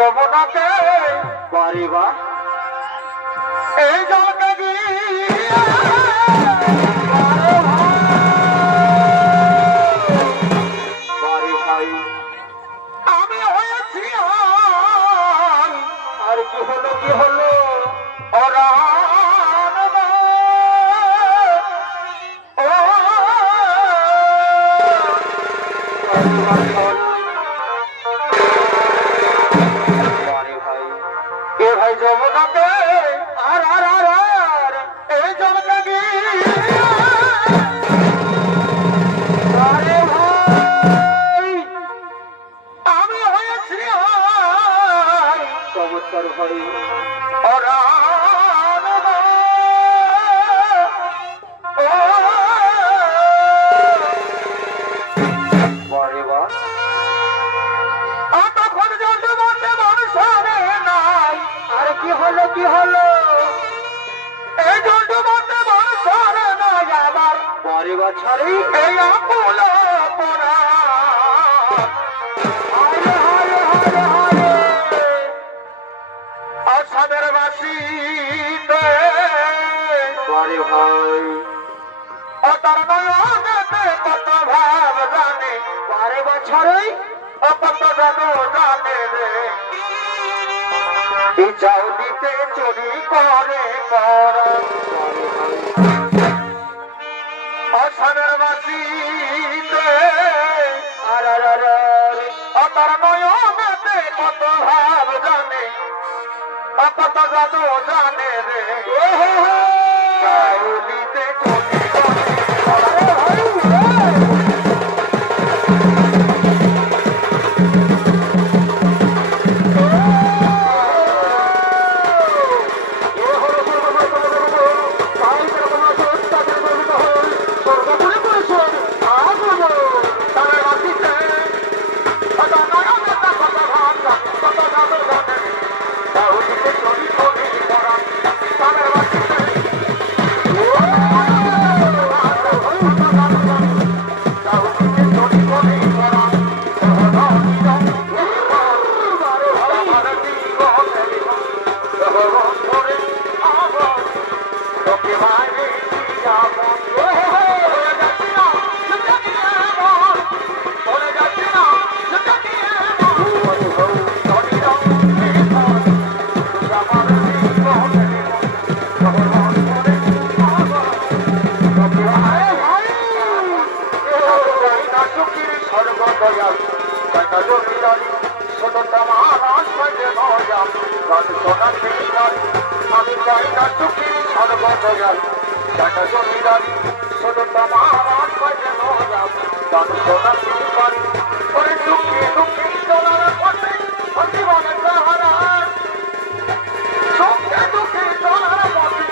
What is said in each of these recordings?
যমুনাতে বাড়িবা এই জলকে গিয়ে বাড়ি ভাই আমি হয়েছি আর কি হলো ওরা ভাই যমুনাতে আর আর আর আর এই যমুনা আরে ভাই আমি হয়েছি চমৎকার ভাই ওরা কি হলো এই জলটা মধ্যে মানুষ ধরে না যাবার পরে বছরই এই আমুল পড়া হারে হারে হারে হারে আসামের বাসিতে পরে ভাই অতর নয়নেতে কত ভাব জানে পরে বছরই কত জানে রে চাউলিতে চুরি করে আসামের বাসিতে তার নয়নেতে কত ভাব জানে কত জাদু জানে রে চাউলিতে চুরি আমি চাই না চুকি সর্বদয়াল টাকা জমিদারি শুধু তোমার কাছে নয়া গান শোনা পারি ওরে দুঃখী দুঃখী চলার পথে জীবনের সাহারা সুখে দুঃখী চলার পথে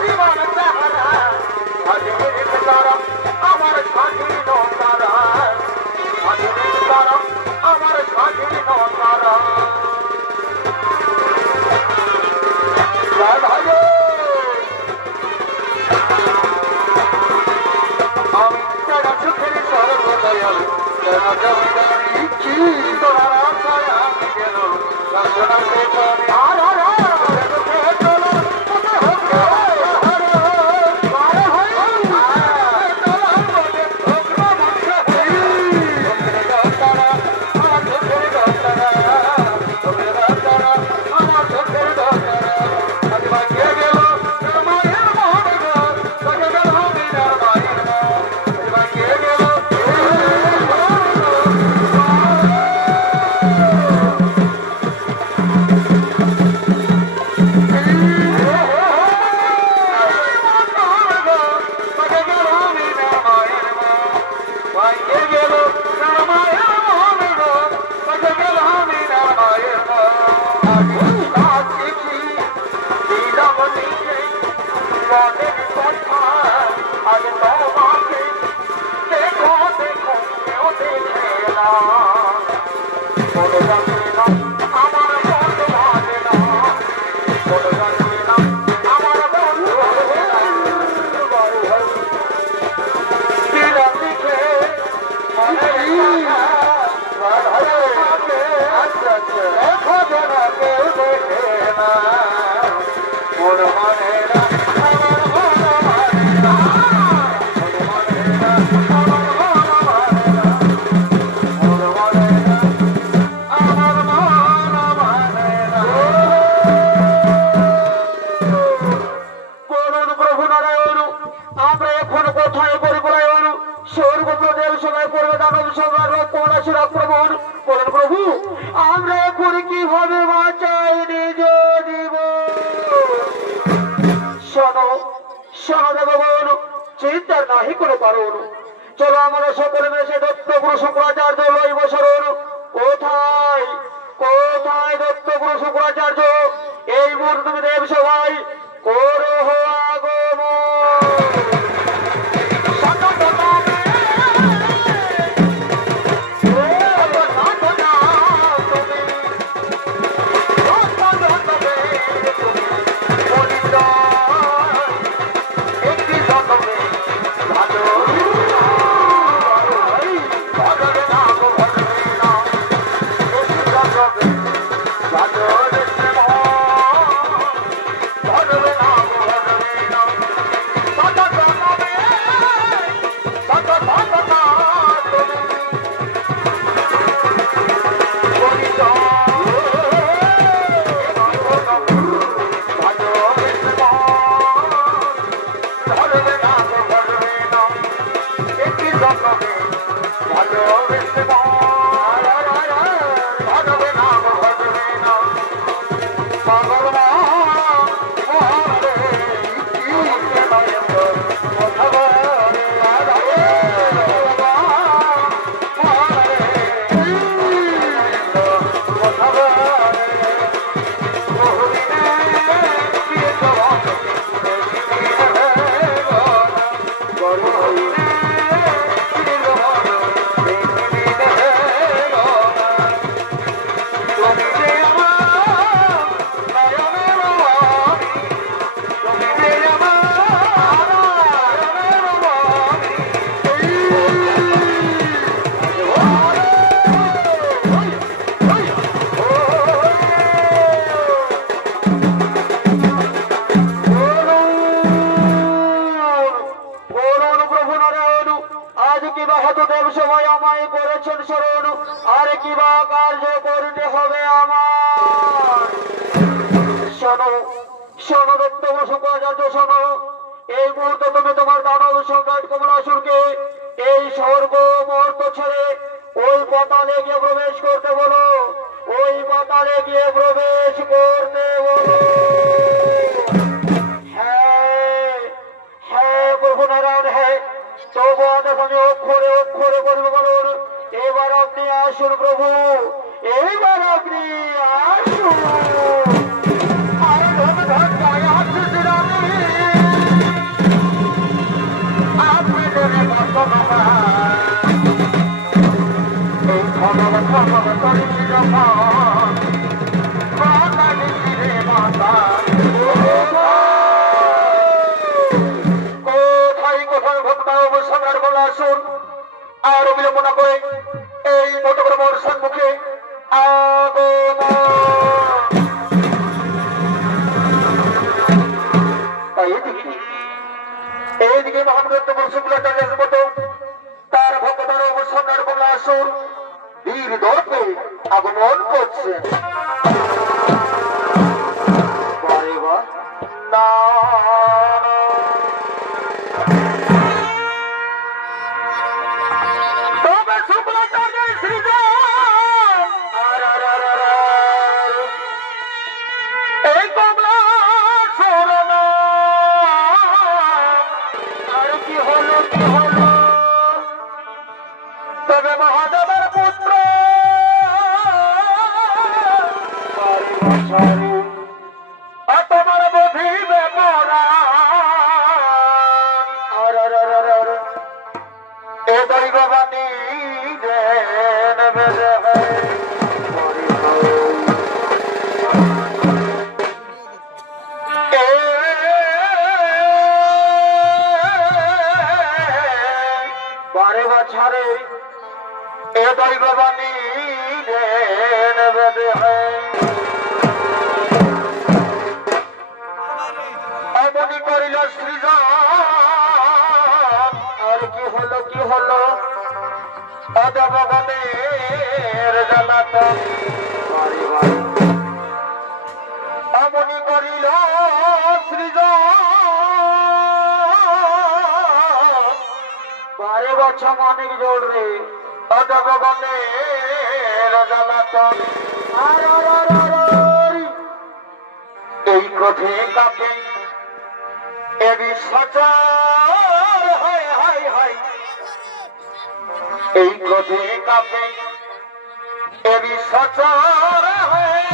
জীবনের সাহারা স্বাধীন তারা আমার স্বাধীন তারা স্বাধীন তারা আমার স্বাধীন তারা আমি যারা সুখের সর্বদয়াল যারা জমিদারি কি তোমার আশায় আমি গেল রচনাতে আর আমরা এখন কোথায় পরিপলায়ন? স্বর্গদেব সবাই করবে দানব সবার পলাশের আক্রমণ। বলেন প্রভু, আমরা এখন কিভাবে বাঁচাই নিজ জীবন? শোনো শোনো দেবগণ, চিন্তার নাহি কোনো কারণ। চলো আমরা সকলে মিলে সে দত্তগুরু শুক্রাচার্য লইব শরণ। কোথায় কোথায় দত্তগুরু শুক্রাচার্য? এই মুহূর্তে তুমি দেব সবাই করো আগমন। এই মুহূর্তে তুমি তোমার দানব সংঘাত কমলাসুরকে এই স্বর্গ মুহূর্ত ছেড়ে ওই পাতালে গিয়ে প্রবেশ করতে বলো। ওই পাতালে গিয়ে প্রবেশ করতে বলো। হ্যাঁ হ্যাঁ প্রভু নারায়ণ, হ্যাঁ তবু আদেশ আমি অক্ষরে অক্ষরে করবো বলুন। এবার আপনি আসুন প্রভু, এইবার আপনি আসুন। আর অবিলম্ব না করে এই মোটর সম্মুখে এইদিকে মহানগর শুক্লাচার্যের মতো তার ভক্তদের অবসন্নার কমলা আসুর বীর দর্পে আগমন করছে। অমনি করিল সৃজন আরে বাচ্চা মানিক জোর রে এই ক্রোধে কাপে এবি সচর হায় হায় হায় এই ক্রোধে কাপে এবি সচর হায়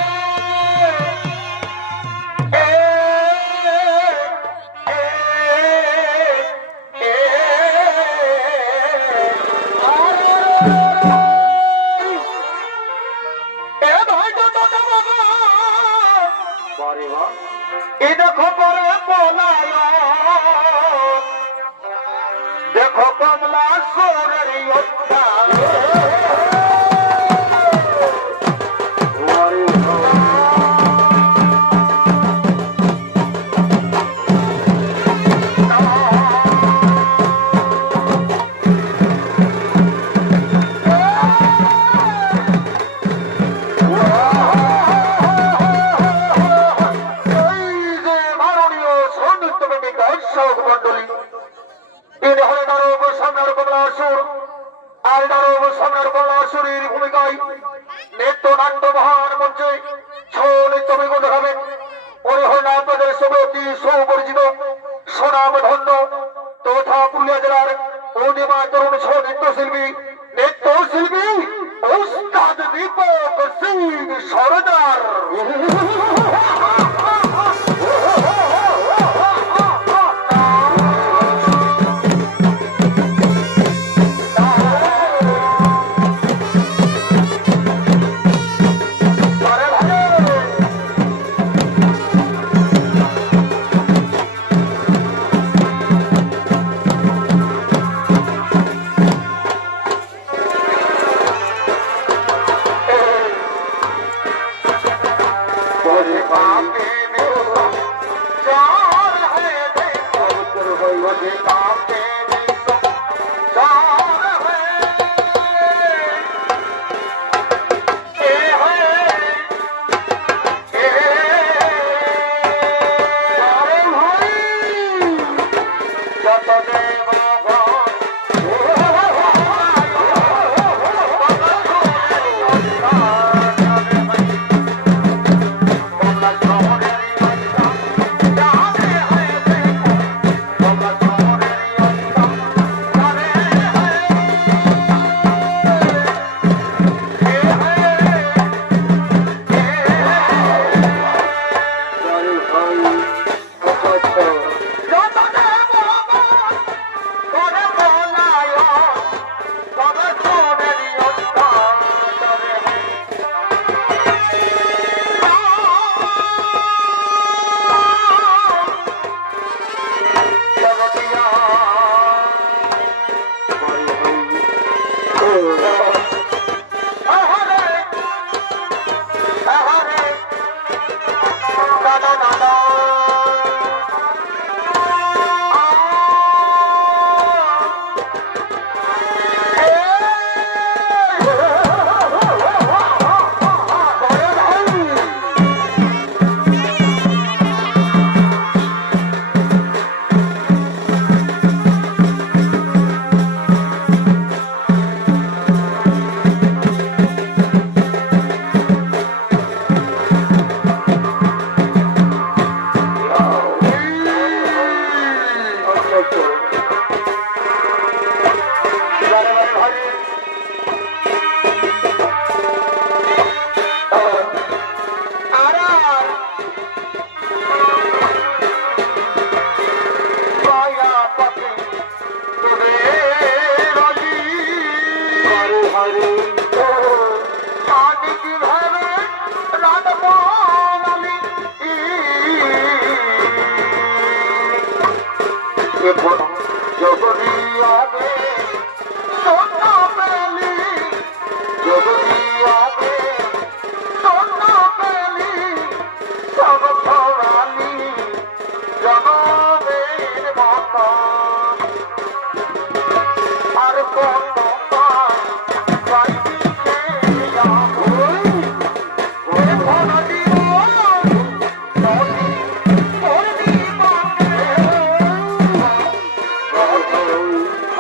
দেখো পরে বলায় দেখো কমলা সোরের সুপরিচিত সুনাম ধন্য তথা পুরুলিয়া জেলার অনিমা তরুণ ছৌ নৃত্যশিল্পী উস্তাদ দীপক সিং সরদার।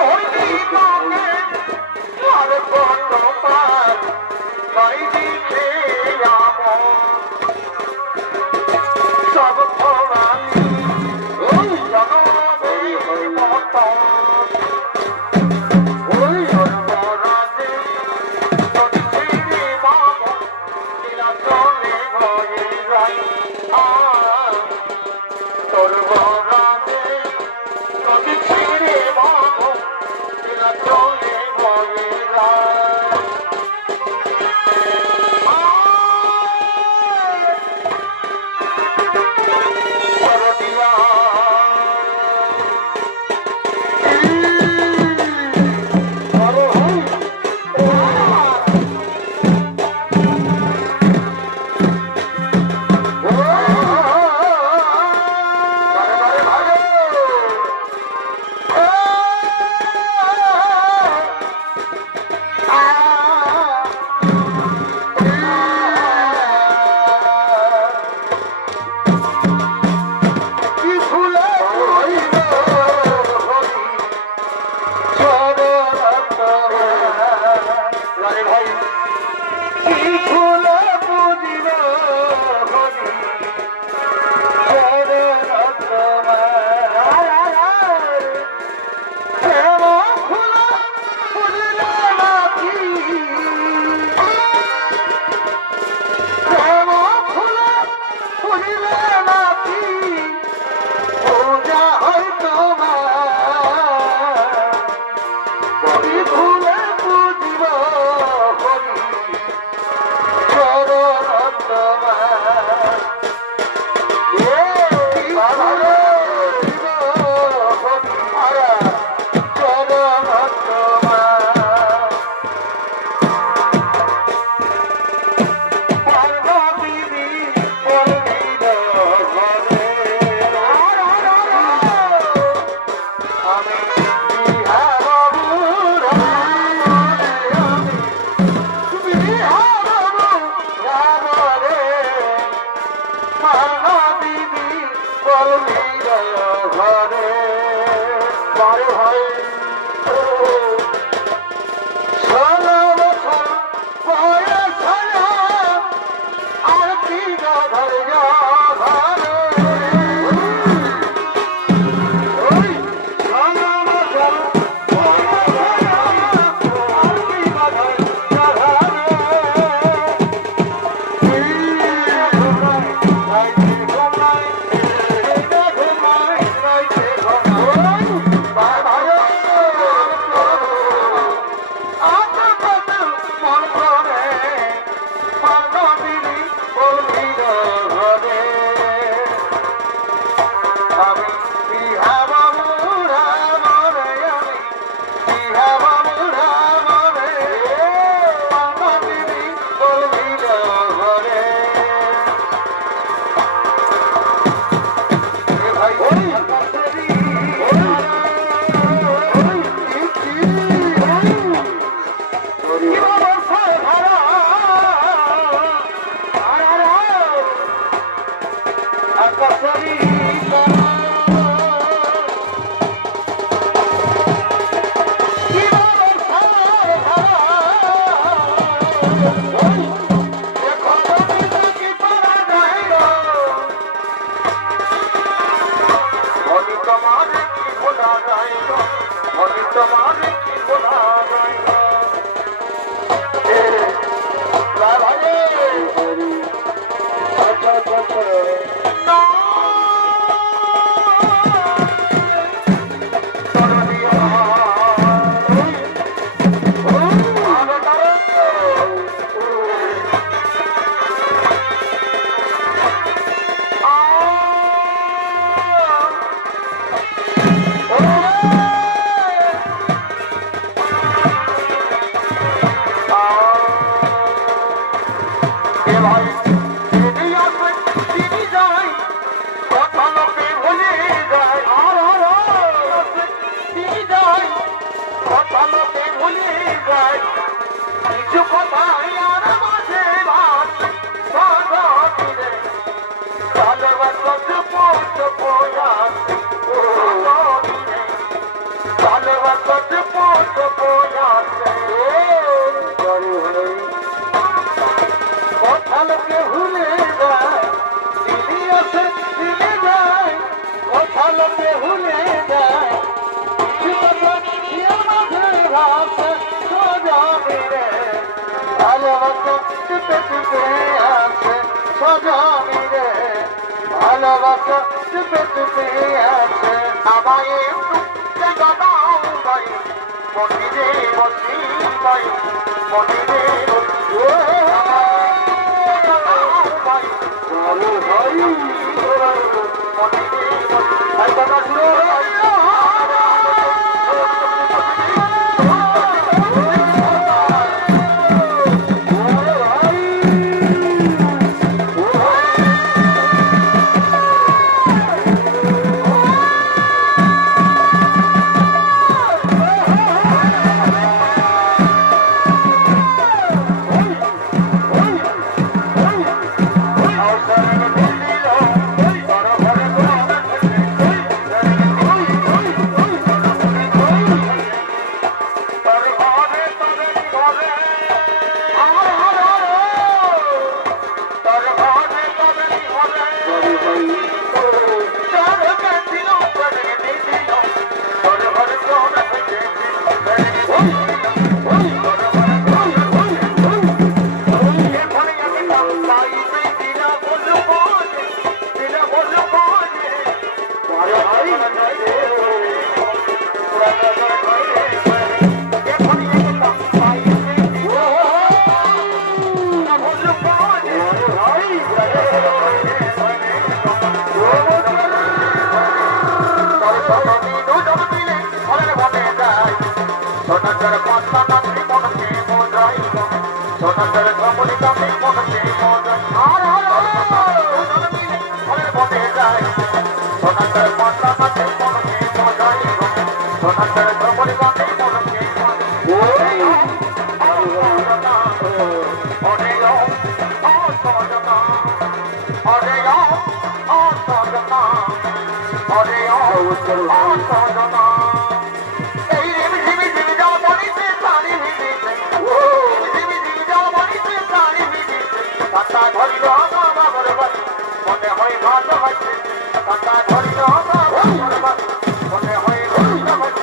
ওই মাকে আর কত পার নাই দিছে আমন সব ফলানি ওই জনমের মতন ওই অপরাধে যদি ছেড়ে বাবা এরা চলে ভয়ে যাই তোর বরাদে যদি ছেড়ে বাবা এরা চলে ভয়ে যায় সরদিয়া কথা লোকে ভুলে যায়, দিদি আছে দিদি যায়, কথা লোকে ভুলে যায়, ভালোবাসা টিপে টিপে আছে সজনী রে, ভালোবাসা টিপে টিপে আছে। আমায় একটু জায়গা দাও ভাই, মন্দিরে বসি ভাই, মন্দিরে বসি ভাই, মন্দিরে বসি সোনার পাতা নামে মনকে মজাই, সোনার কমলি নামে মনকে মজাই, আর সোনার মিলে ঘরে বসে যায়, সোনার পাতা নামে মনকে মজাই, সোনার কমলি নামে মনকে মজাই। ধরিল বাবার বাড়ি মনে হয় ভালোবাসে, কাকা ধরিল বাবার বাড়ি মনে হয় ভালোবাসে।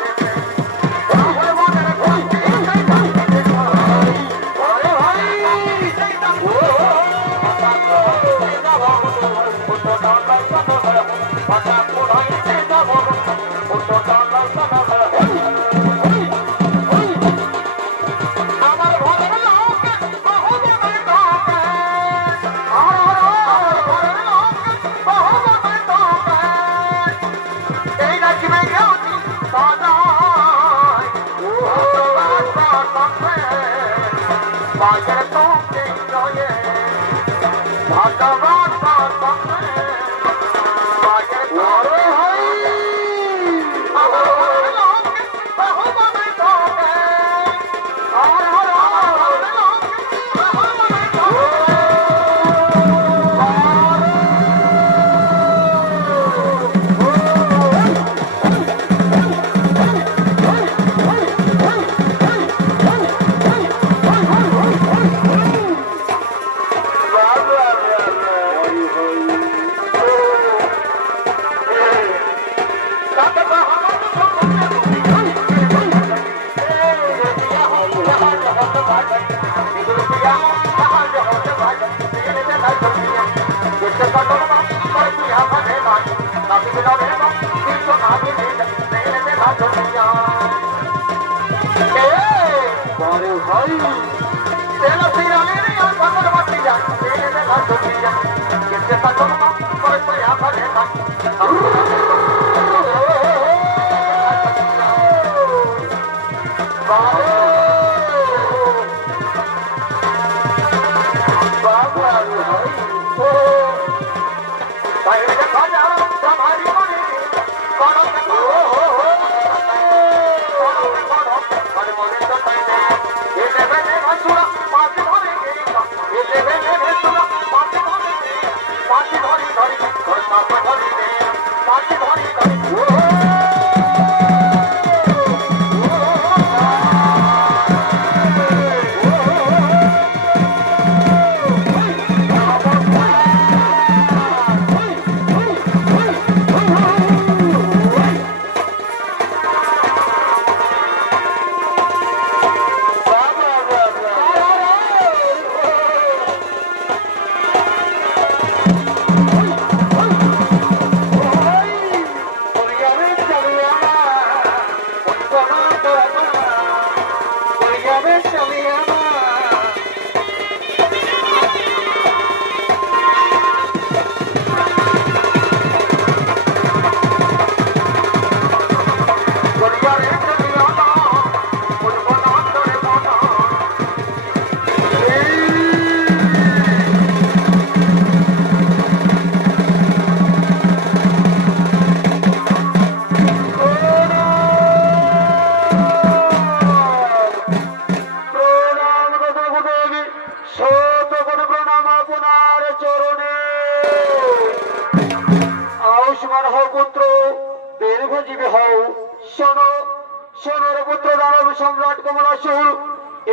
পুত্র দানব সম্রাট কমলাসুর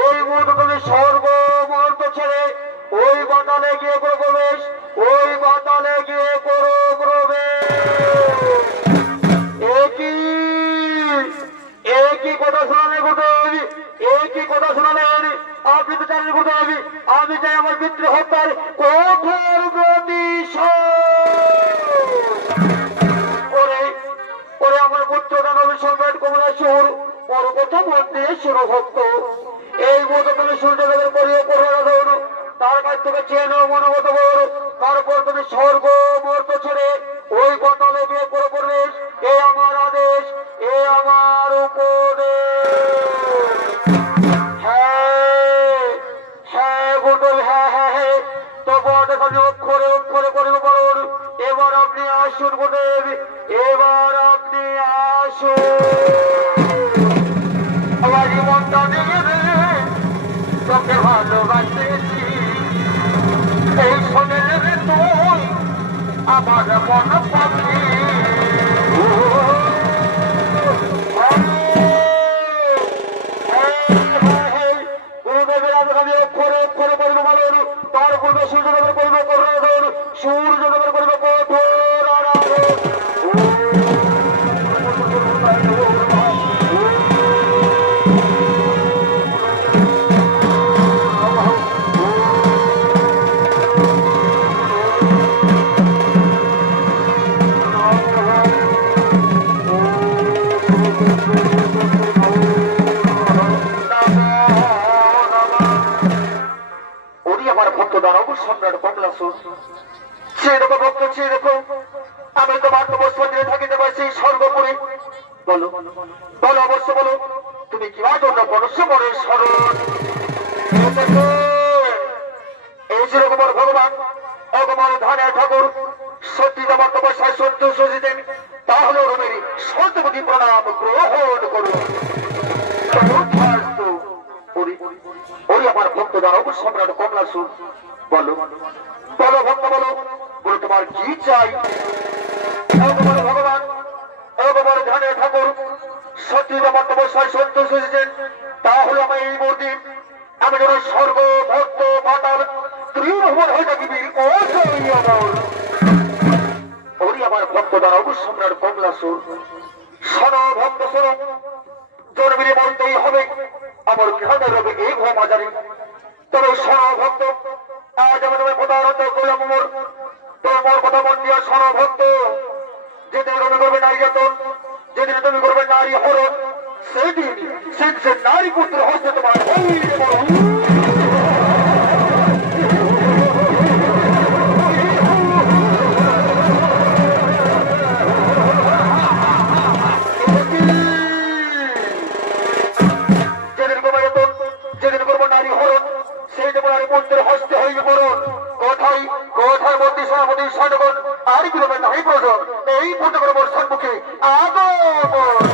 এই মুহূর্তে তুমি স্বর্গ মুহূর্ত ছেড়ে ওই পাতালে গিয়ে করো প্রবেশ, ওই পাতালে গিয়ে করো প্রবেশ। একই কথা শোনালে গুরুদেব, একই কথা শোনালেন। আপনি তো জানেন গুরুদেব, আমি চাই আমার পিতৃ হত্যার কঠোর প্রতিশোধ। আমার পুত্র দানব সম্রাট কমলাসুর ওর কথা বলতে শুরু ভক্ত এই মতো তুমি সূর্যদেবের করিয়ে করো, তার কাছ থেকে চেনো মনোগত করো, তারপর তুমি স্বর্গ মর্ত ছেড়ে ওই পাতালে গিয়ে করো প্রবেশ। এ আমার আদেশ, এ আমার উপদেশ। হ্যাঁ হ্যাঁ গুরুদেব, হ্যাঁ হ্যাঁ হ্যাঁ, তবু আমি অক্ষরে অক্ষরে করিব বলুন। এবার আপনি আসুন গুরুদেব, এবার আপনি আসুন। আমার জীবনটা দিয়ে তোকে ভালোবাসেছি, এই শোনে রে তুই আমার মন পাখি। গুরুদেবের আমি অক্ষরে অক্ষরে করিব বলুন, তার পূর্বে সূর্যদেবের করিব করুন, সূর্যদেবের করিব কঠোর আরাধন। সম্রাট কমলাসুর চেয়ে দেখো ভক্ত, চেয়ে দেখো, আমি তোমার তপস্যা থাকিতে পারছি স্বর্গপুরে। বলো বলো অবশ্য বলো, তুমি কিবা জন্য পরস্পরের স্মরণ। এই যেরকম ভগবান অগমার ধানে ঠাকুর সত্যি আমার তপস্যায় সন্তুষ্ট দিতেন, তাহলে ওর সত্যপতি প্রণাম গ্রহণ করুন। ওই আমার ভক্ত দানব সম্রাট কমলাসুর, বলো বলো ভক্ত বলো, বলো তোমার কি চাই। ভগবান ভগবান ধানে ঠাকুর সত্যি আমার তপস্যায় সন্তুষ্ট দিতেন, তাহলে আমি এই মুহূর্তে আমি যেন স্বর্গ ভক্ত পাতাল ত্রিভুবন হয়ে থাকিবি। ওই আমার ভক্ত দানব সম্রাট কমলাসুর, শোনো ভক্ত শোনো, জন্মিলে বলতেই হবে আমার গ্রহণে রবে এই ঘুমাজারি। তবে শোনো ভক্ত, আজ আমি তোমার কথা আরম্ভ করলাম, তোমার কথা মন দিয়া শোনো ভক্ত। যেদিন তুমি করবে নারী যাতন, যেদিন তুমি করবে নারী হরণ, সেদিন সে নারী পুত্র হচ্ছে তোমার। যেদিন করবো নারী হরণ, সেই যে নারী পুত্রের হস্তে হইবে মরণ। কোথায় কোথায় মন্দির সভাপতি সনগণ, আর কি হবে নাই প্রয়োজন, এই পুত্র করবো সম্মুখে আগমন।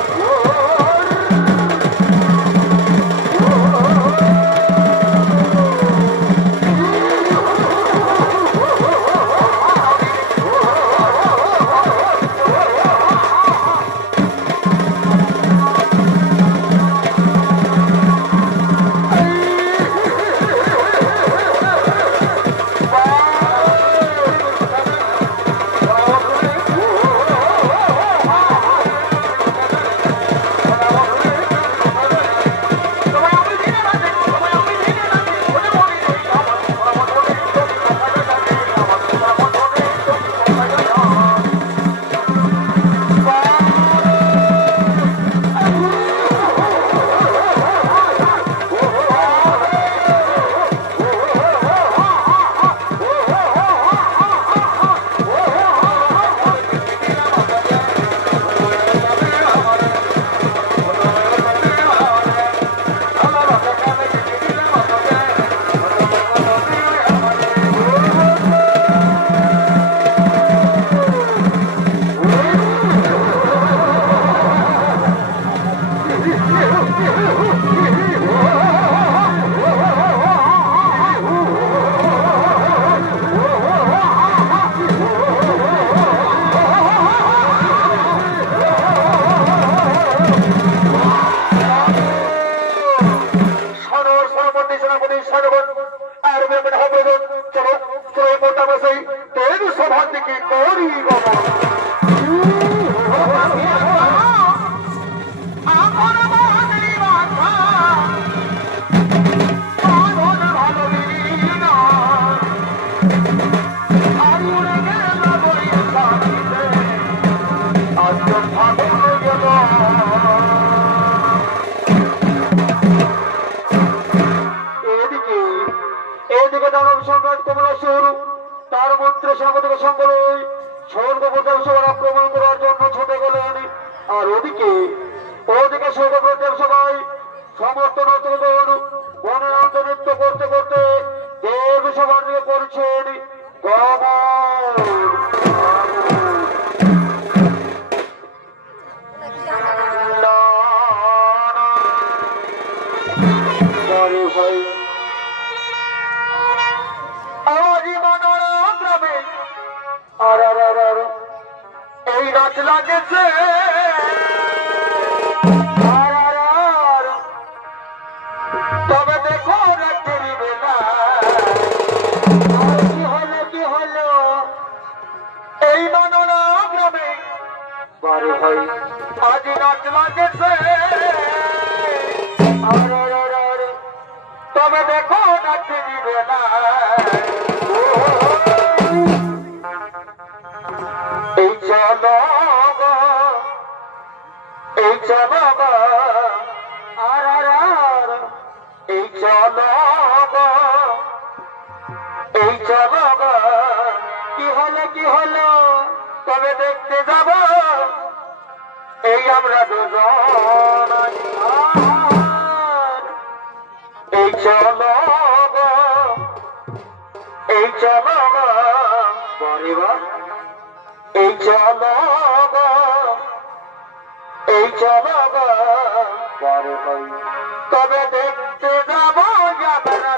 স্বাগতিক সংবলই স্বর্গপ্রদেশ সভার আক্রমণ করার জন্য ছুটে গেলেন। আর ওদিকে স্বর্গপ্রদেশ সবাই সমর্থন অর্থগণ বনের অন্ত নৃত্য করতে করতে দেব সভার দিকে করছেন গমন। এই নাচ লাগেছে তবে দেখো রাত্রি বেলা কি হলো এই মনোরা গ্রামে বারে ভাই আজ নাচ লাগেছে তবে দেখো রাত্রি বেলা এই চলো এই চলো এই চলো এই চলো কি হলো তবে দেখতে যাব এই আমরা দুজন এই চলো এই চলো পরিবার এই চলো এই চলো পরে তবে দেখতে যাব যাবে না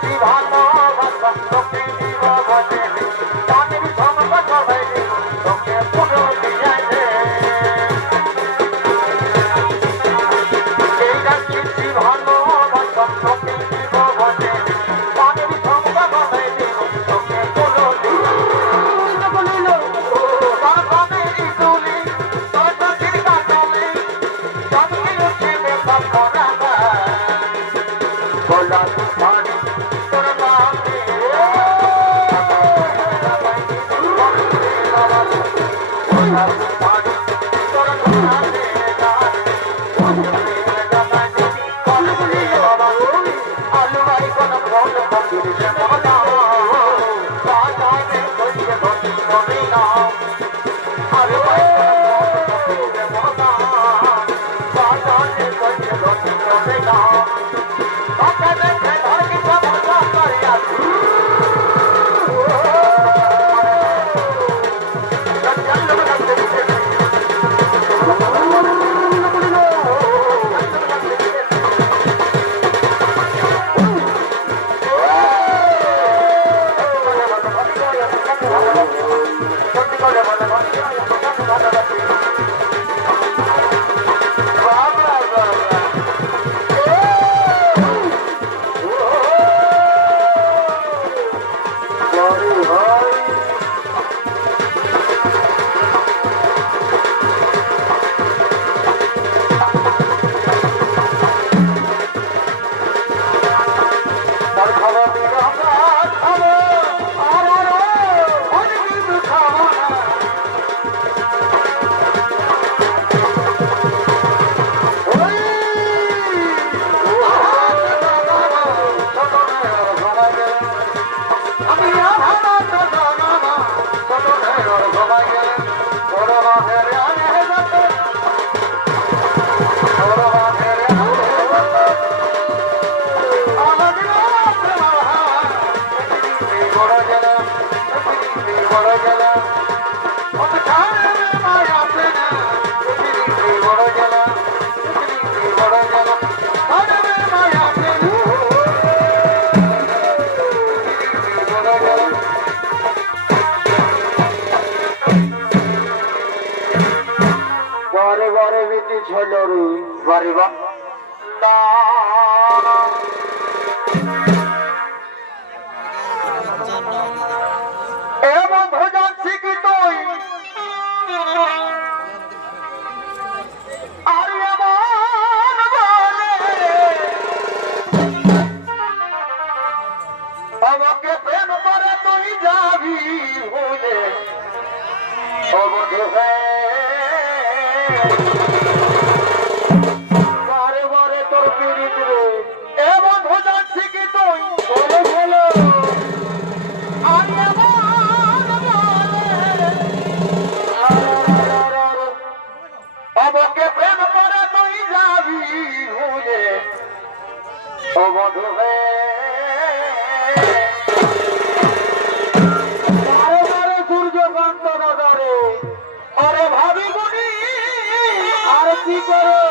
কি ভালোবাসা তোকে দিব বলে জানির সম্পদ হবে তোকে পুরো দিয়ে দে এই গান কি ভালোবাসা তোকে দিব বলে জানির সম্পদ হবে তোকে পুরো দিয়ে বলিল বাবারে ইতুলি তোর কাছে কাটলে জানি উঠে বেকার করা বলা পানি তোর নামে আলু ভাই কোন ফোন পকিরে মনা বাজারে কইতে বসে করি না আলু ভাই কোন ফোন পকিরে মনা বাজারে কইতে বসে করি না বাবা দেখে ধরি বাবা করিয়া ঝলরে বারিবা না এমন ভোজন শিখি তুই আর এমন বলে আমাকে প্রেম করে তুই যাবি ভুলে অবধ বারে বারে তোর পীড়িত রে এমন ভোজন শিখি তুই বলে বলো আর আমাকে প্রেম করে তুই যাবি ভুলে ও বধু সূর্যকান্ত নগরে আরে ভাবি গুনি আর কি করো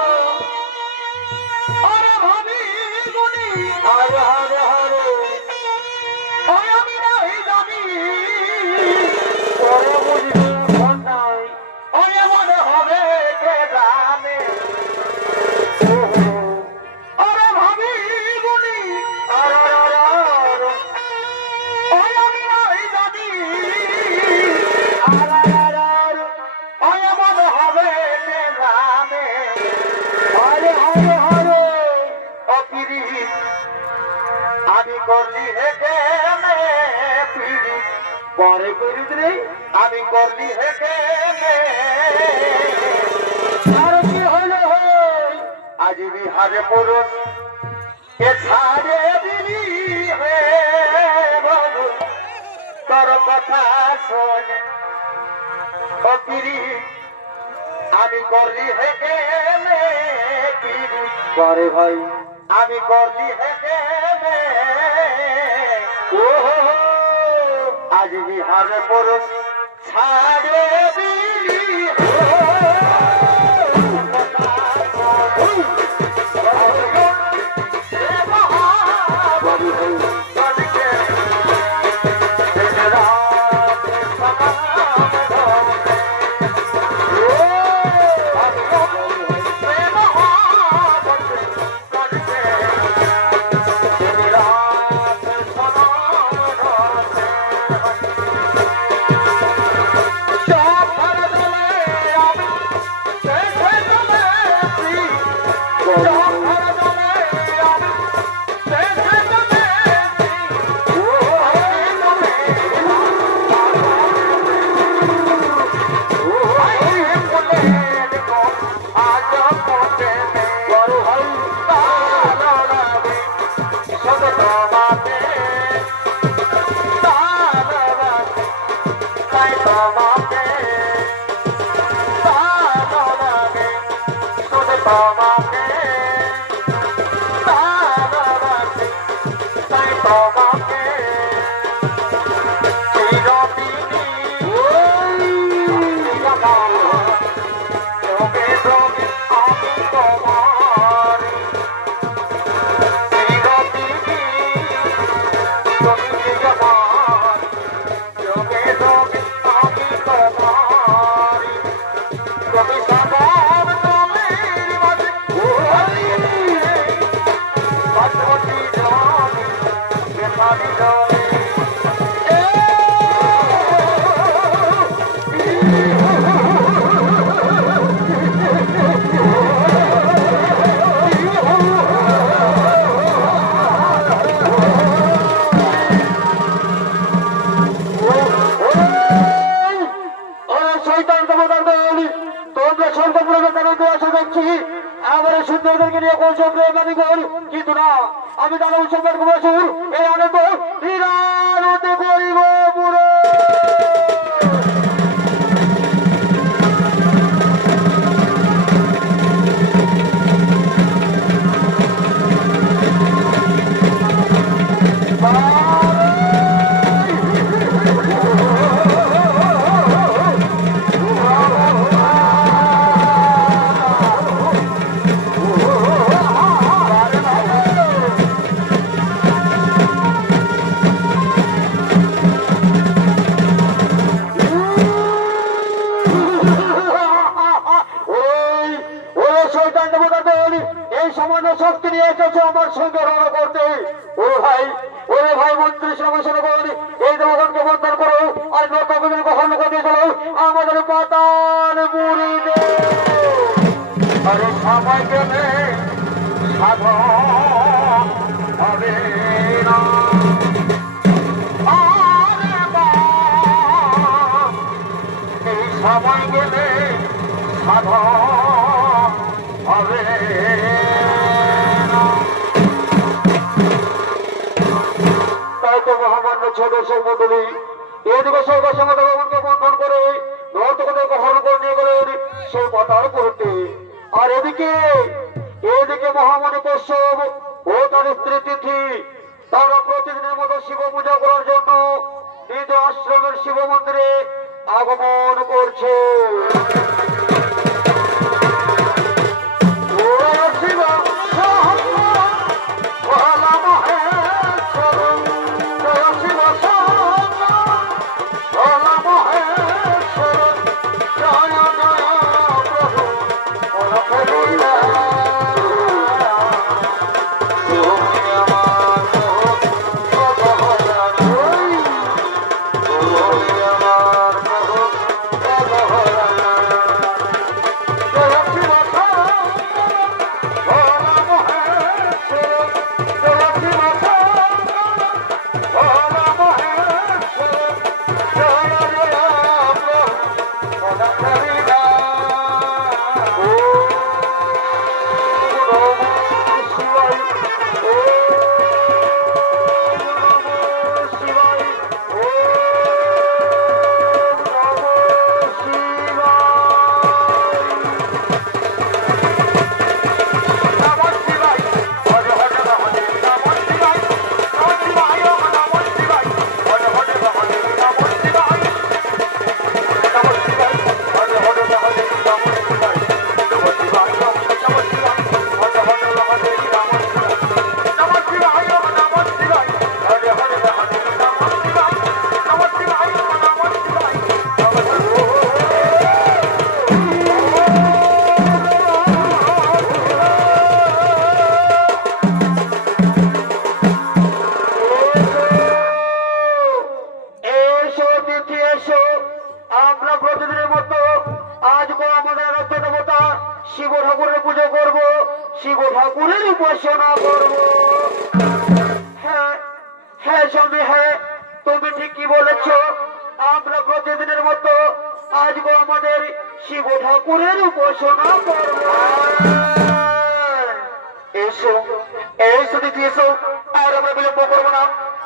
আরে ভাবি গুনি আরে হরে হরে ওই আমি নাই জানি ওরে বুঝি মন নাই ওই মনে হবে কে জানে আরে ভাবি গুনি আরে ওই আমি নাই জানি ওই মনে হবে কে জানে হরে হরে হরে অপিরি আমি করলি হেঁটে পিড়ি পরে করিস রে আমি করলি হেঁটে আর কি হলো আজ বিহারে পুরুষ এ ছাড়ে দিলি হে বন্ধু তোর কথা শোনে ও পিড়ি আমি করলি হেঁটে পিড়ি পরে ভাই আমি করলি হেঁটে ও আজ বিহারে পুরুষ ছাড়ে দিলি হে তোমাকে চিরদিনই যোগে যোগে আমি তোমার চিরদিনই তুমি আমার যোগে যোগে আমি তোমার তুমি সবার তোমার মাঝে পার্বতী জলে বেপারি জলে কিন্তু না আমি তাহলে উৎসবের বসুর এই আনন্দ নিরানন্দে করিব পুরো শক্তি নিয়ে এসেছে আমার সঙ্গে রওনা করতে ওরে ভাই মন্ত্রী সমালোচনা করুন এই দেবগণকে বন্ধন করো আর নর্তকদের কখনো করে চলো আমাদের পাতাল পুরী আরে সময় গেলে সাধন হবে না এই সময় গেলে সাধন হবে মহামান্য ছোট মন্ডলী এদিকে সর্বসম্মত ভবনকে বন্ধন করে নর্তকদেরকে হরণ করে নিয়ে গেলেন সেই পাতাল পুরীতে আর এদিকে মহামণি কশ্যপ ও তার স্ত্রী তিথি তারা প্রতিদিনের মতো শিব পূজা করার জন্য নিজ আশ্রমের শিব মন্দিরে আগমন করছে শিব ঠাকুরের পুজো করব, শিব ঠাকুরের উপাসনা করব। হ্যাঁ হ্যাঁ স্বামী, হ্যাঁ তুমি ঠিকই বলেছ। আমরা প্রতিদিনের মতো আজকে আমাদের শিব ঠাকুরের উপাসনা করব। এসো এসো দিদি এসো, আর আমরা বিলম্ব করবো না,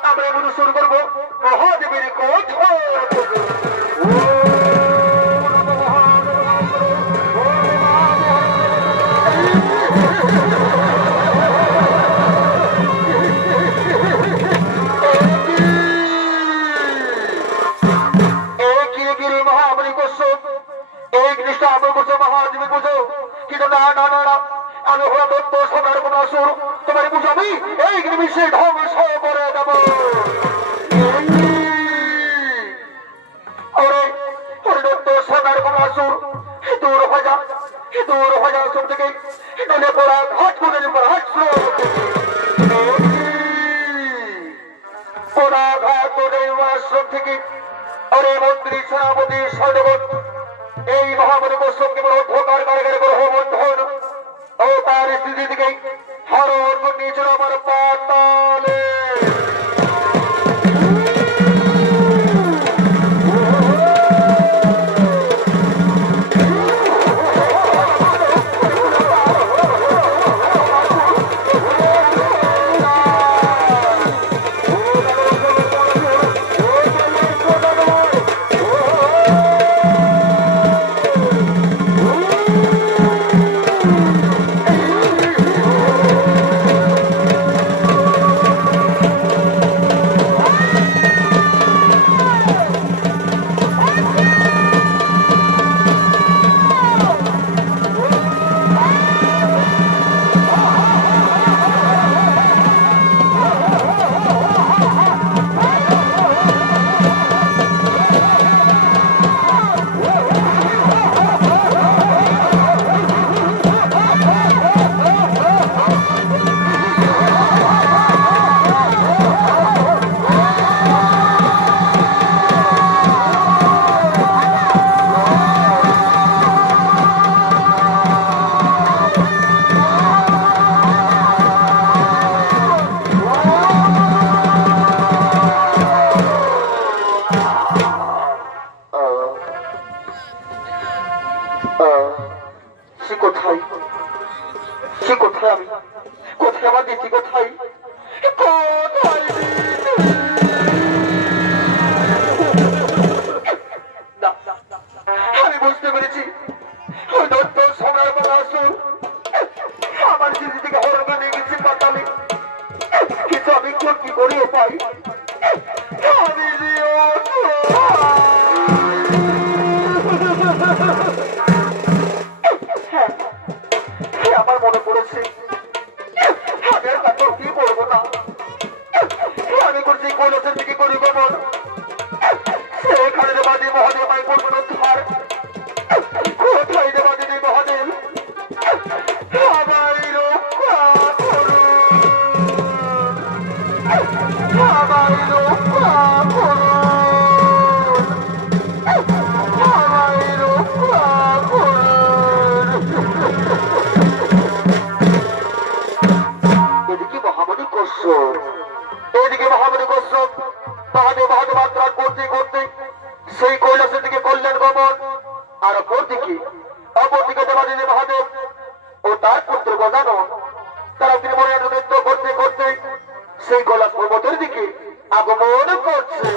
আমরা এমন শুরু করবো মহাদেবের কথা। আসুর তোমার বুঝাবি এই নিমিষে ধ্বংস করে দেব সোনার আসুর দূর হয়ে যা আসুর থেকে নলে পড়া ঘাট করে হাট পোড়া ঘাট করে আশ্রম থেকে অরে মন্ত্রী সেনাপতি সৈন্যবন এই মহামণি বৈষ্ণবকে ঢোকার কারাগারে গ্রহ বন্ধন ও তার স্থিতি থেকে হরণ নিয়েছিল আমার পাতালে আমার মনে পড়েছে আগের কথা কি বলবো না আমি করছি কৈলাসের দিকে করি গোবর সেখানে বাদী মহাদেব আই করবো ধার কোথায় বাদী মহাদেব আমায় রক্ষা করুন আমায় রক্ষা করুন আমায় রক্ষা করুন এদিকে মহামণি কশ্যপ মহাদেব আত্রা করতে করতে সেই কৈলাসের দিকে কল্যাণ গমন আর অপরদিকে দেবাদিনী মহাদেব ও তার পুত্র গজানন তারা ত্রিমণের নৃত্য করতে করতে সেই কৈলাস পর্বতের দিকে আগমন করছে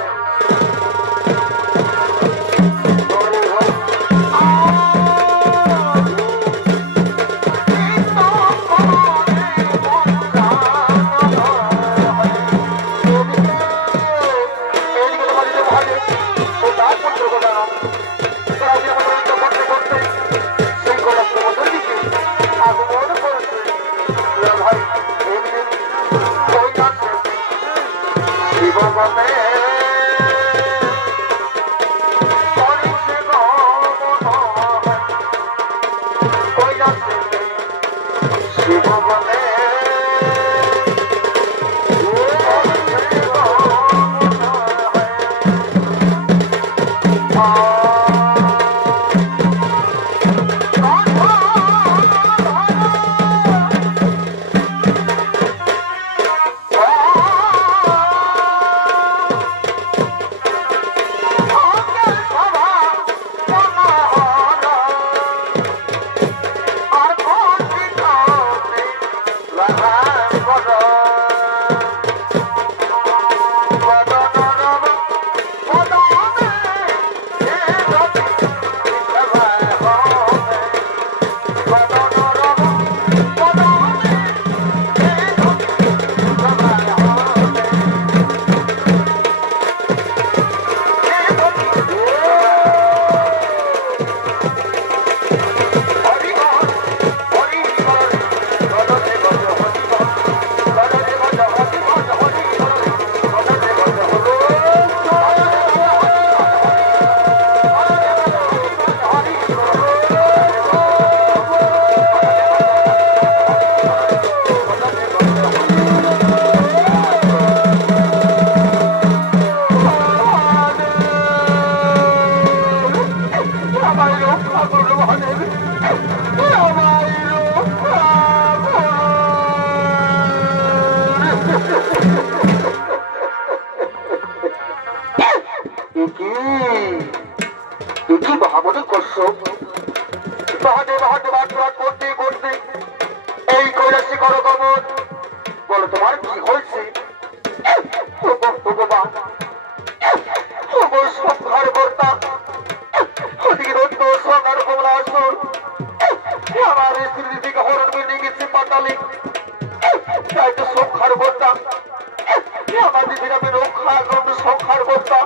দিদির আমি রক্ষা করবো সংখ্যার বস্তা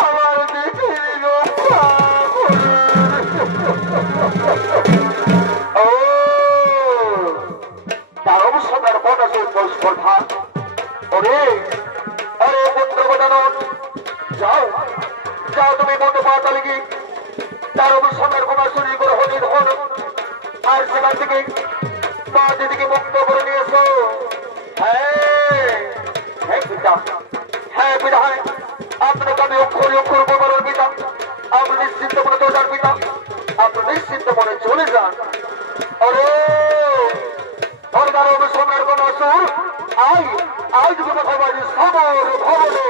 আমার দিদির রক্ষা ও তার অবস্থার কটা সেই প্রধান ওরে আরে পুত্র বদানন যাও যাও তুমি বন্ধু পাতালে কি তার অবস্থানের কোন শরীর করে হলির হন আর সেখান থেকে মা দিদিকে মুক্ত করে নিয়েছো হ্যাঁ হ্যাঁ পিতা হ্যাঁ পিতা হ্যাঁ আপনাকে আমি অক্ষর অক্ষর বলার পিতা আপনি নিশ্চিন্ত মনে চলে পিতা আপনি নিশ্চিন্ত মনে চলে যান আরে ওর তার অবস্থানের কোন সুর আই আজ কথা বাড়ি সবর ভবনে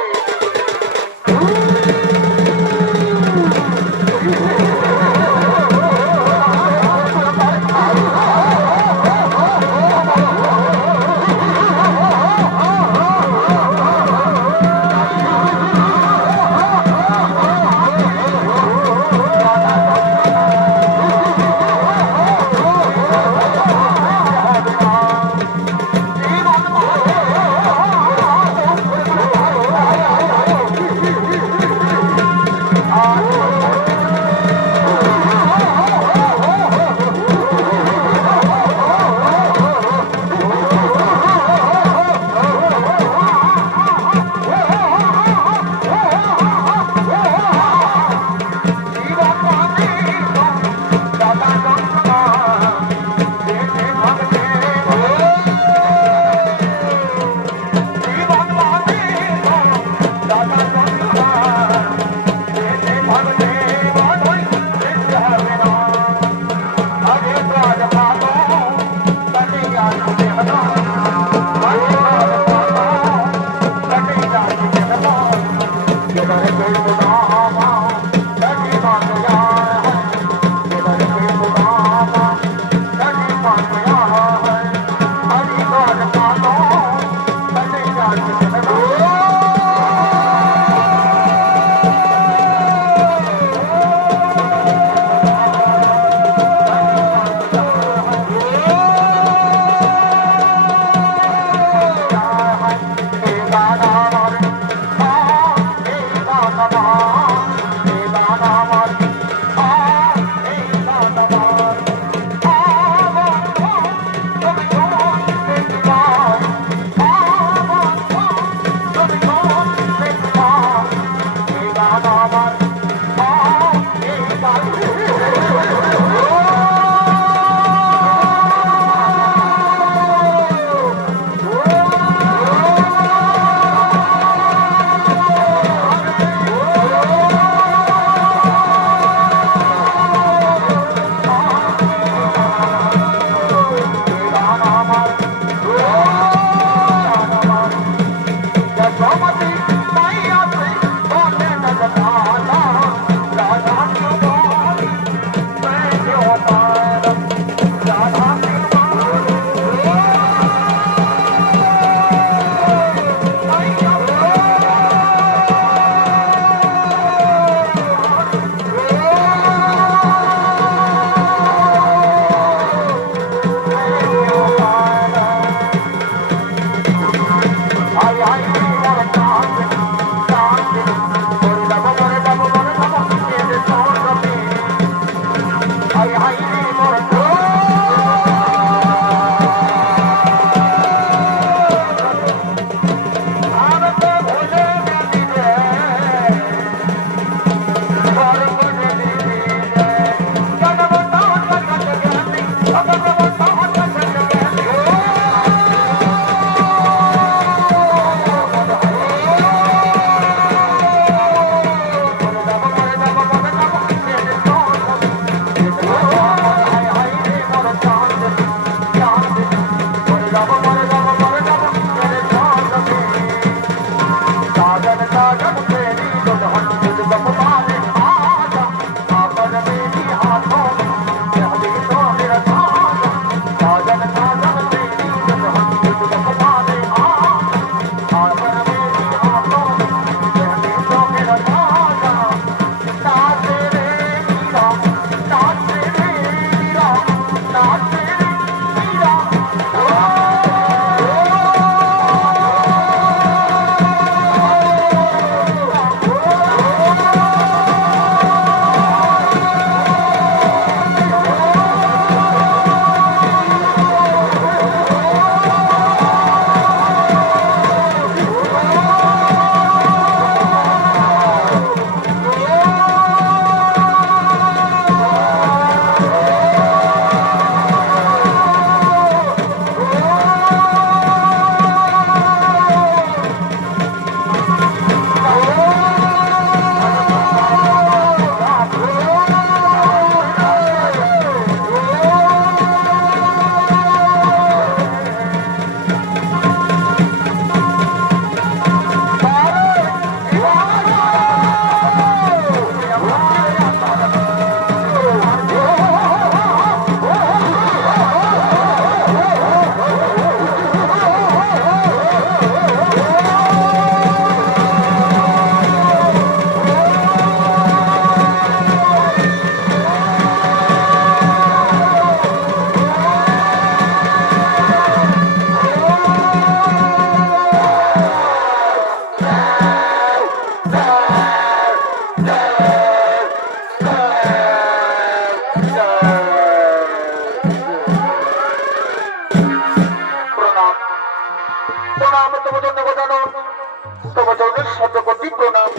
ভগবানের শতকোটি প্রণাম।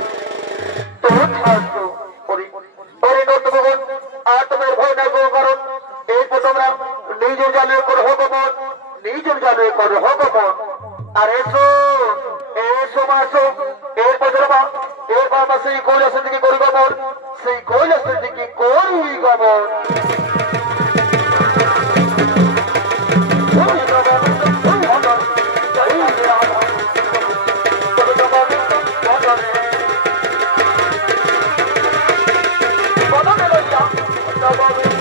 তো থাকত ওরে নতুন আর তোমার ভয় না গো, কারণ এরপর তোমরা নিজের জালে করে ভগবান, নিজের জালে করে ভগবান। আর এসো এসো মাসো, এরপর তোমরা এরপর আমরা সেই কৈলাসের দিকে করি গমন, সেই কৈলাসের দিকে করি গমন। Baba